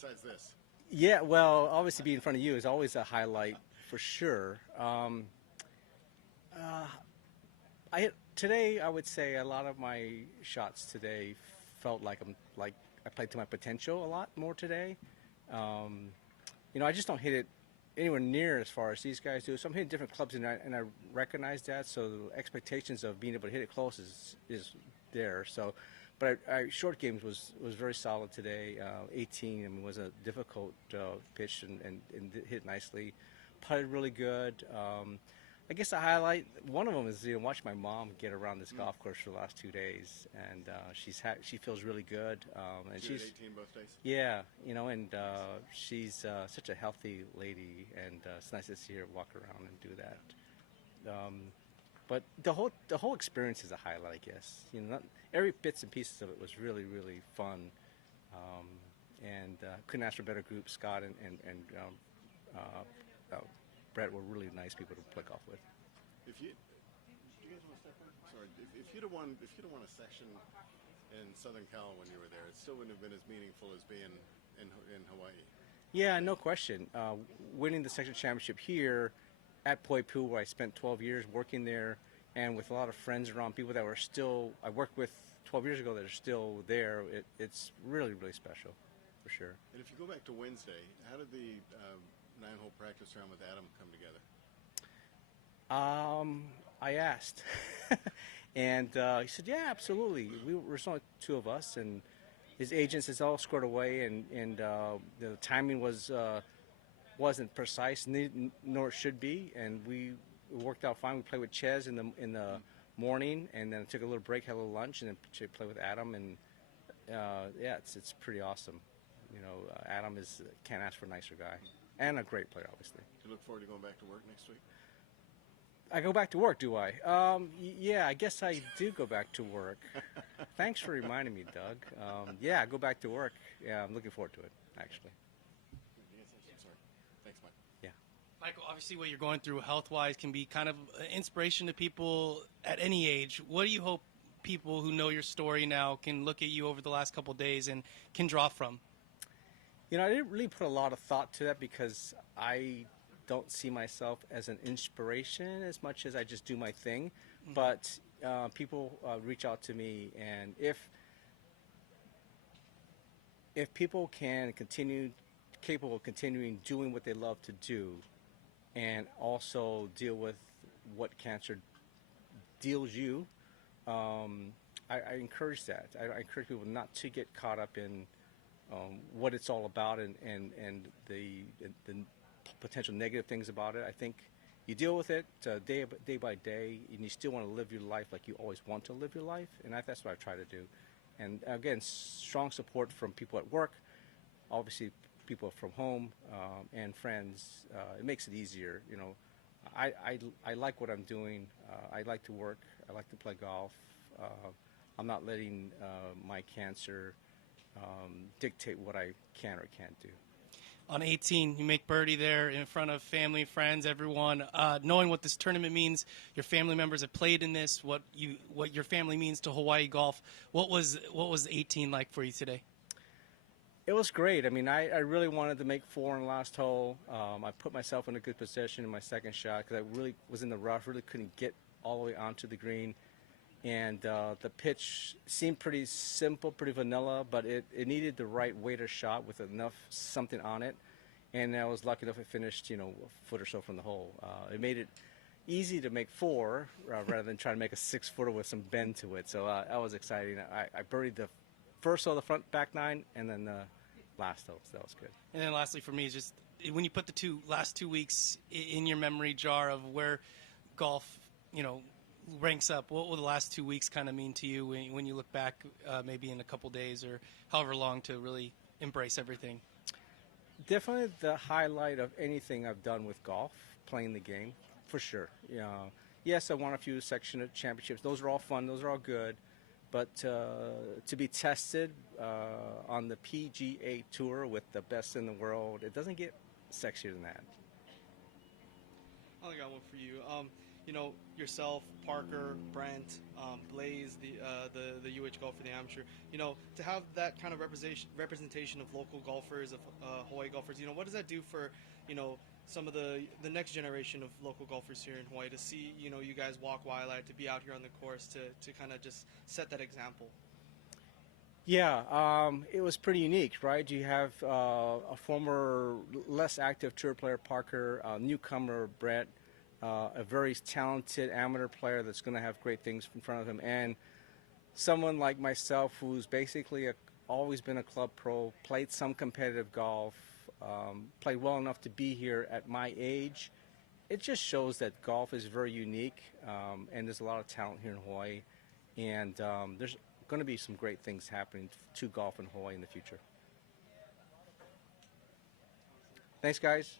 besides this? Yeah, well, obviously being in front of you is always a highlight for sure. Today, I would say a lot of my shots today felt like I played to my potential a lot more today. I just don't hit it anywhere near as far as these guys do. So I'm hitting different clubs, and I recognize that. So the expectations of being able to hit it close is there. So, but short games was very solid today. 18, was a difficult pitch and hit nicely. Putted really good. I guess the highlight, one of them is watching my mom get around this golf course for the last 2 days, and she feels really good. And she's 18 both days. Yeah, and she's such a healthy lady, and it's nice to see her walk around and do that. But the whole experience is a highlight, I guess. Not every bits and pieces of it was really fun, and couldn't ask for a better group. Scott and Brett were really nice people to play golf with. Do you guys want to step back? Sorry. If you'd have won a section in Southern Cal when you were there, it still wouldn't have been as meaningful as being in Hawaii. Yeah, no question. Winning the section championship here at Poipu, where I spent 12 years working there, and with a lot of friends around, people that were still I worked with 12 years ago that are still there, it's really special, for sure. And if you go back to Wednesday, how did the 9-hole practice round with Adam come together? I asked, and he said, "Yeah, absolutely." We were only two of us, and his agents is all squared away, and the timing wasn't precise, nor it should be, and it worked out fine. We played with Ches in the morning, and then took a little break, had a little lunch, and then played with Adam, and yeah, it's pretty awesome. Adam can't ask for a nicer guy. And a great player, obviously. Do you look forward to going back to work next week? I go back to work, do I? Yeah, I guess I do go back to work. Thanks for reminding me, Doug. Yeah, I go back to work. Yeah, I'm looking forward to it, actually. Sorry. Thanks, Mike. Yeah. Michael, obviously what you're going through health-wise can be kind of an inspiration to people at any age. What do you hope people who know your story now can look at you over the last couple of days and can draw from? I didn't really put a lot of thought to that because I don't see myself as an inspiration as much as I just do my thing. Mm-hmm. But people reach out to me, and if people can capable of continuing doing what they love to do, and also deal with what cancer deals you, I encourage that. I encourage people not to get caught up in what it's all about and the potential negative things about it. I think you deal with it day by day, and you still want to live your life like you always want to live your life, and that's what I try to do. And again, strong support from people at work, obviously people from home, and friends. It makes it easier. I like what I'm doing. I like to work. I like to play golf. I'm not letting my cancer dictate what I can or can't do. On 18, you make birdie there in front of family, friends, everyone. Knowing what this tournament means, your family members have played in this. What your family means to Hawaii golf. What was 18 like for you today? It was great. I really wanted to make 4 in the last hole. I put myself in a good position in my second shot because I really was in the rough. Really couldn't get all the way onto the green. And the pitch seemed pretty simple, pretty vanilla, but it needed the right weight of shot with enough something on it. And I was lucky enough it finished, a foot or so from the hole. It made it easy to make 4 rather than trying to make a 6-footer with some bend to it. So that was exciting. I birdied the first hole, the front back 9, and then the last hole. So that was good. And then lastly for me is just when you put the last 2 weeks in your memory jar of where golf, ranks up, what will the last 2 weeks kind of mean to you when you look back maybe in a couple days or however long to really embrace everything? Definitely the highlight of anything I've done with golf, playing the game, for sure. Yes, I won a few section championships. Those are all fun. Those are all good. But to be tested on the PGA Tour with the best in the world, it doesn't get sexier than that. I only got one for you. you know, yourself, Parker, Brent, Blaze, the UH golf for the amateur, you know, to have that kind of representation of local golfers, of Hawaii golfers, you know, what does that do for, you know, some of the next generation of local golfers here in Hawaii, to see, you know, you guys walk wildlife, to be out here on the course, to kind of just set that example? Yeah, it was pretty unique, right? You have a former less active tour player, Parker, newcomer, Brett, a very talented amateur player that's going to have great things in front of him, and someone like myself who's basically always been a club pro, played some competitive golf, played well enough to be here at my age. It just shows that golf is very unique, and there's a lot of talent here in Hawaii, and there's going to be some great things happening to golf in Hawaii in the future. Thanks, guys.